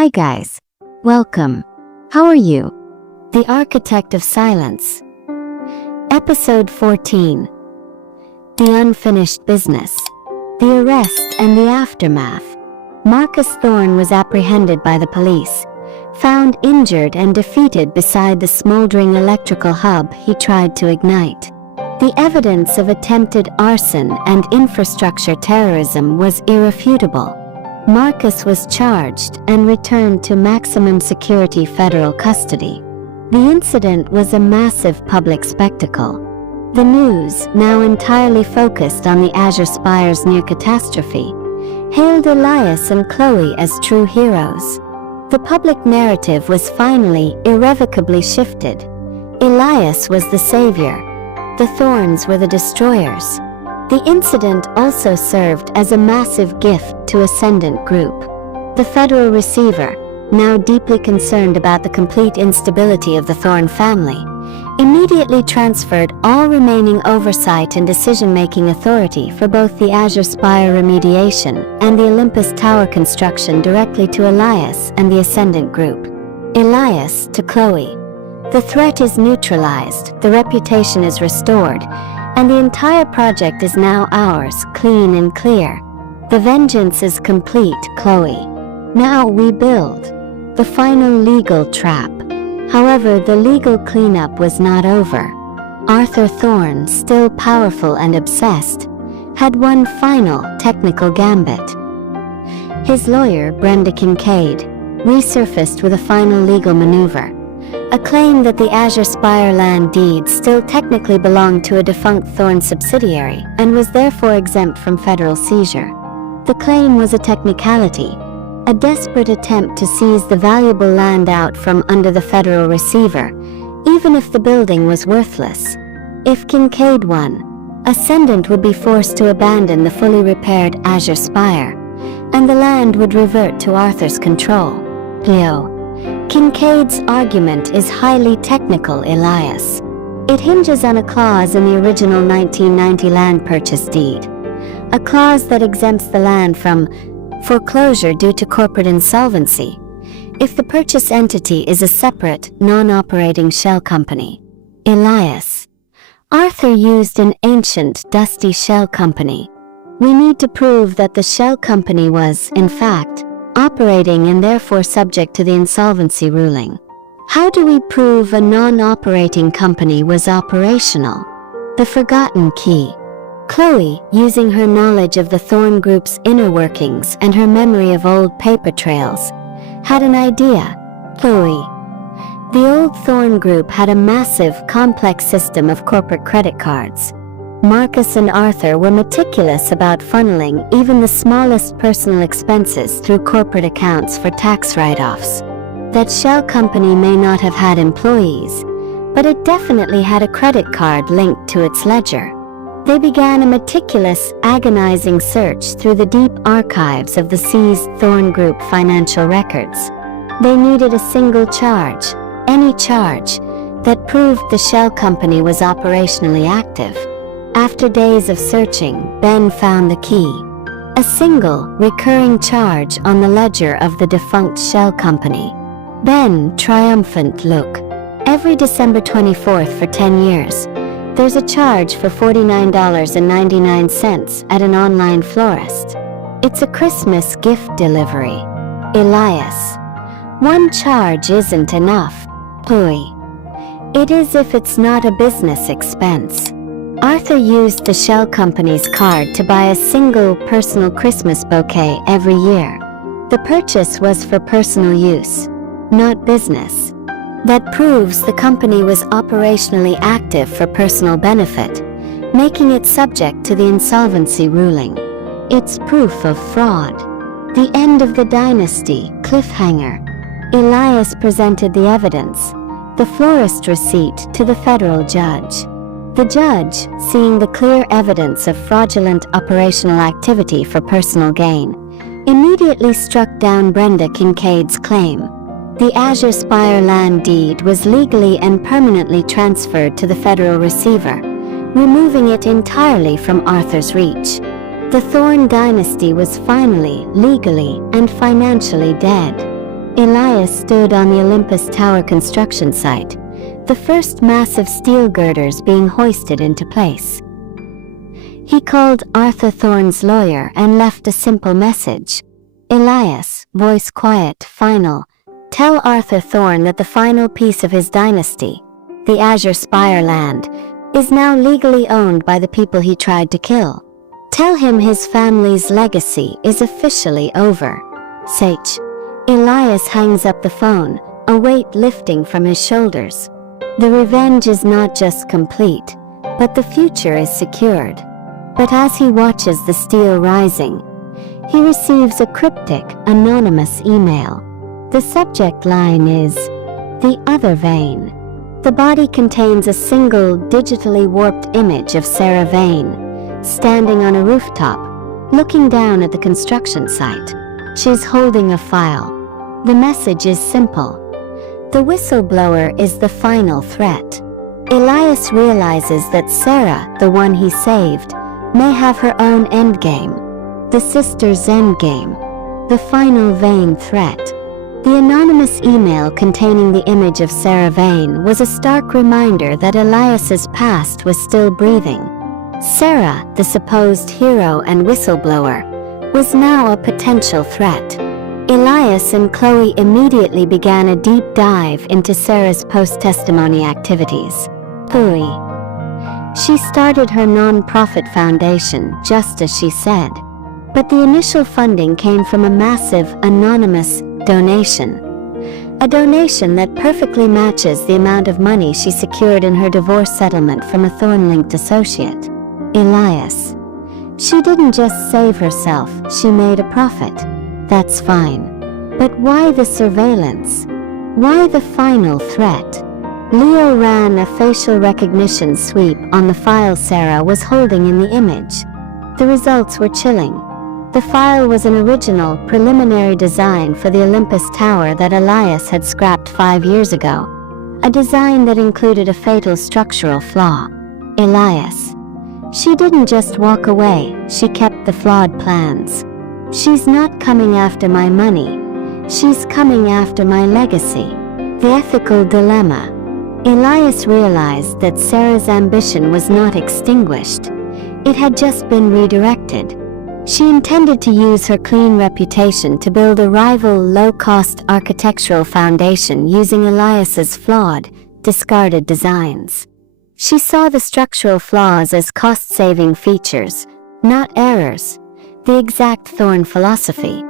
Hi guys. Welcome. How are you? The Architect of Silence. Episode 14. The Unfinished Business. The Arrest and the Aftermath. Marcus Thorne was apprehended by the police, found injured and defeated beside the smoldering electrical hub he tried to ignite. The evidence of attempted arson and infrastructure terrorism was irrefutable. Marcus was charged and returned to maximum security federal custody. The incident was a massive public spectacle. The news, now entirely focused on the Azure Spire's near catastrophe, hailed Elias and Chloe as true heroes. The public narrative was finally, irrevocably shifted. Elias was the savior. The Thornes were the destroyers. The incident also served as a massive gift to Ascendant Group. The federal receiver, now deeply concerned about the complete instability of the Thorne family, immediately transferred all remaining oversight and decision-making authority for both the Azure Spire remediation and the Olympus Tower construction directly to Elias and the Ascendant Group. Elias to Chloe. The threat is neutralized, the reputation is restored, and the entire project is now ours, clean and clear. The vengeance is complete, Chloe. Now we build. The final legal trap. However, the legal cleanup was not over. Arthur Thorne, still powerful and obsessed, had one final technical gambit. His lawyer, Brenda Kincaid, resurfaced with a final legal maneuver. A claim that the Azure Spire land deed still technically belonged to a defunct Thorne subsidiary and was therefore exempt from federal seizure. The claim was a technicality, a desperate attempt to seize the valuable land out from under the federal receiver, even if the building was worthless. If Kincaid won, Ascendant would be forced to abandon the fully repaired Azure Spire, and the land would revert to Arthur's control. Leo. Kincaid's argument is highly technical, Elias. It hinges on a clause in the original 1990 land purchase deed. A clause that exempts the land from foreclosure due to corporate insolvency if the purchase entity is a separate, non-operating shell company. Elias. Arthur used an ancient, dusty shell company. We need to prove that the shell company was, in fact, operating and therefore subject to the insolvency ruling. How do we prove a non-operating company was operational? The forgotten key. Chloe, using her knowledge of the Thorne Group's inner workings and her memory of old paper trails, had an idea. Chloe. The old Thorne Group had a massive, complex system of corporate credit cards. Marcus and Arthur were meticulous about funneling even the smallest personal expenses through corporate accounts for tax write-offs. That shell company may not have had employees, but it definitely had a credit card linked to its ledger. They began a meticulous, agonizing search through the deep archives of the seized Thorne Group financial records. They needed a single charge, any charge, that proved the shell company was operationally active. After days of searching, Ben found the key. A single, recurring charge on the ledger of the defunct shell company. Ben, triumphant look. Every December 24th for 10 years, there's a charge for $49.99 at an online florist. It's a Christmas gift delivery. Elias. One charge isn't enough. Chloe. It is if it's not a business expense. Arthur used the shell company's card to buy a single personal Christmas bouquet every year. The purchase was for personal use, not business. That proves the company was operationally active for personal benefit, making it subject to the insolvency ruling. It's proof of fraud. The end of the dynasty, cliffhanger. Elias presented the evidence, the florist receipt, to the federal judge. The judge, seeing the clear evidence of fraudulent operational activity for personal gain, immediately struck down Brenda Kincaid's claim. The Azure Spire land deed was legally and permanently transferred to the federal receiver, removing it entirely from Arthur's reach. The Thorne dynasty was finally, legally, and financially dead. Elias stood on the Olympus Tower construction site, the first massive steel girders being hoisted into place. He called Arthur Thorne's lawyer and left a simple message. Elias, voice quiet, final. Tell Arthur Thorne that the final piece of his dynasty, the Azure Spire land, is now legally owned by the people he tried to kill. Tell him his family's legacy is officially over. Sage. Elias hangs up the phone, a weight lifting from his shoulders. The revenge is not just complete, but the future is secured. But as he watches the steel rising, he receives a cryptic, anonymous email. The subject line is, "The Other Vane." The body contains a single, digitally warped image of Sarah Vane, standing on a rooftop, looking down at the construction site. She's holding a file. The message is simple. The whistleblower is the final threat. Elias realizes that Sarah, the one he saved, may have her own endgame. The sister's endgame. The final Vane threat. The anonymous email containing the image of Sarah Vane was a stark reminder that Elias's past was still breathing. Sarah, the supposed hero and whistleblower, was now a potential threat. Elias and Chloe immediately began a deep dive into Sarah's post-testimony activities. Chloe. She started her non-profit foundation, just as she said. But the initial funding came from a massive, anonymous donation. A donation that perfectly matches the amount of money she secured in her divorce settlement from a Thorne-linked associate, Elias. She didn't just save herself, she made a profit. That's fine. But why the surveillance? Why the final threat? Leo ran a facial recognition sweep on the file Sarah was holding in the image. The results were chilling. The file was an original, preliminary design for the Olympus Tower that Elias had scrapped 5 years ago. A design that included a fatal structural flaw. Elias. She didn't just walk away, she kept the flawed plans. She's not coming after my money. She's coming after my legacy. The ethical dilemma. Elias realized that Sarah's ambition was not extinguished. It had just been redirected. She intended to use her clean reputation to build a rival low-cost architectural foundation using Elias's flawed, discarded designs. She saw the structural flaws as cost-saving features, not errors, the exact Thorne philosophy.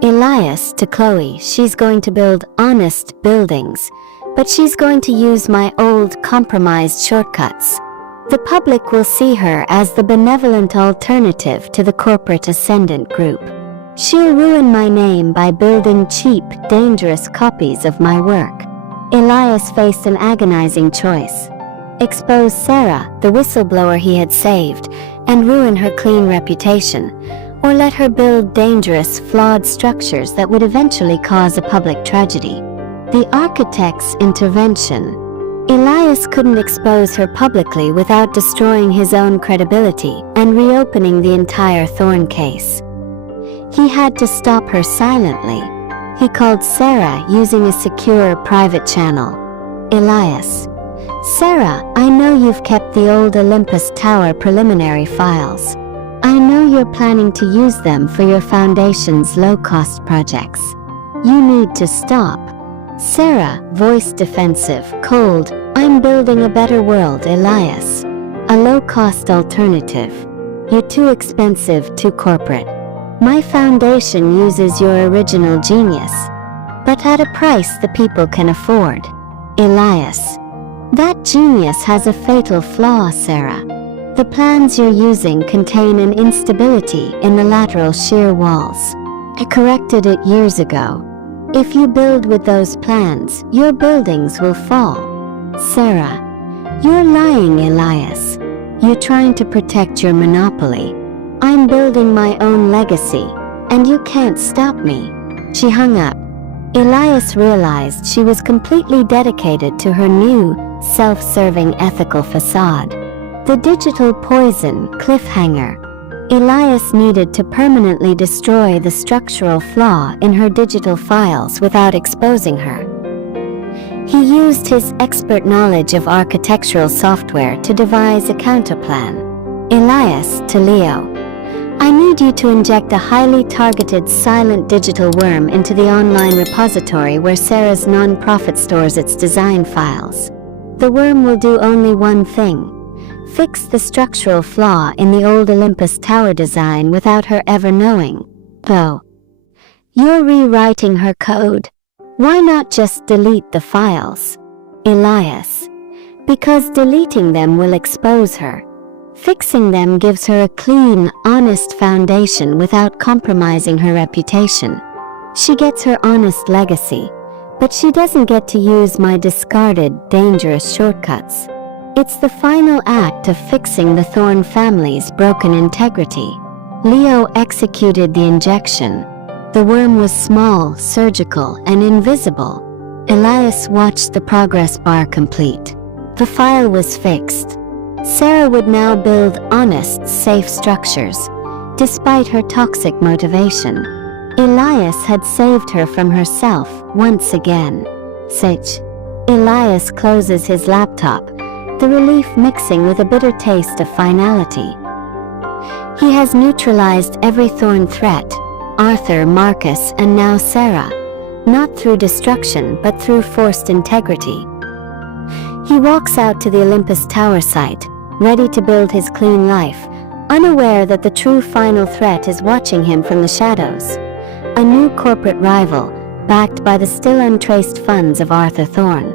Elias to Chloe, she's going to build honest buildings, but she's going to use my old compromised shortcuts. The public will see her as the benevolent alternative to the corporate ascendant group. She'll ruin my name by building cheap, dangerous copies of my work. Elias faced an agonizing choice. Expose Sarah, the whistleblower he had saved, and ruin her clean reputation, or let her build dangerous, flawed structures that would eventually cause a public tragedy. The architect's intervention. Elias couldn't expose her publicly without destroying his own credibility and reopening the entire Thorne case. He had to stop her silently. He called Sarah using a secure private channel. Elias. Sarah, I know you've kept the old Olympus Tower preliminary files. I know you're planning to use them for your foundation's low-cost projects. You need to stop. Sarah, voice defensive, cold, I'm building a better world, Elias. A low-cost alternative. You're too expensive, too corporate. My foundation uses your original genius, but at a price the people can afford. Elias. That genius has a fatal flaw, Sarah. The plans you're using contain an instability in the lateral shear walls. I corrected it years ago. If you build with those plans, your buildings will fall. Sarah. You're lying, Elias. You're trying to protect your monopoly. I'm building my own legacy, and you can't stop me. She hung up. Elias realized she was completely dedicated to her new, self-serving ethical facade. The digital poison cliffhanger. Elias needed to permanently destroy the structural flaw in her digital files without exposing her. He used his expert knowledge of architectural software to devise a counterplan. Elias to Leo. I need you to inject a highly targeted silent digital worm into the online repository where Sarah's non-profit stores its design files. The worm will do only one thing: fix the structural flaw in the old Olympus Tower design without her ever knowing. Though you're rewriting her code, why not just delete the files? Elias. Because deleting them will expose her. Fixing them gives her a clean, honest foundation without compromising her reputation. She gets her honest legacy, but she doesn't get to use my discarded, dangerous shortcuts. It's the final act of fixing the Thorne family's broken integrity. Leo executed the injection. The worm was small, surgical, and invisible. Elias watched the progress bar complete. The file was fixed. Sarah would now build honest, safe structures, despite her toxic motivation. Elias had saved her from herself once again. Sage. Elias closes his laptop, the relief mixing with a bitter taste of finality. He has neutralized every Thorne threat, Arthur, Marcus, and now Sarah, not through destruction but through forced integrity. He walks out to the Olympus Tower site, ready to build his clean life, unaware that the true final threat is watching him from the shadows. A new corporate rival, backed by the still untraced funds of Arthur Thorne.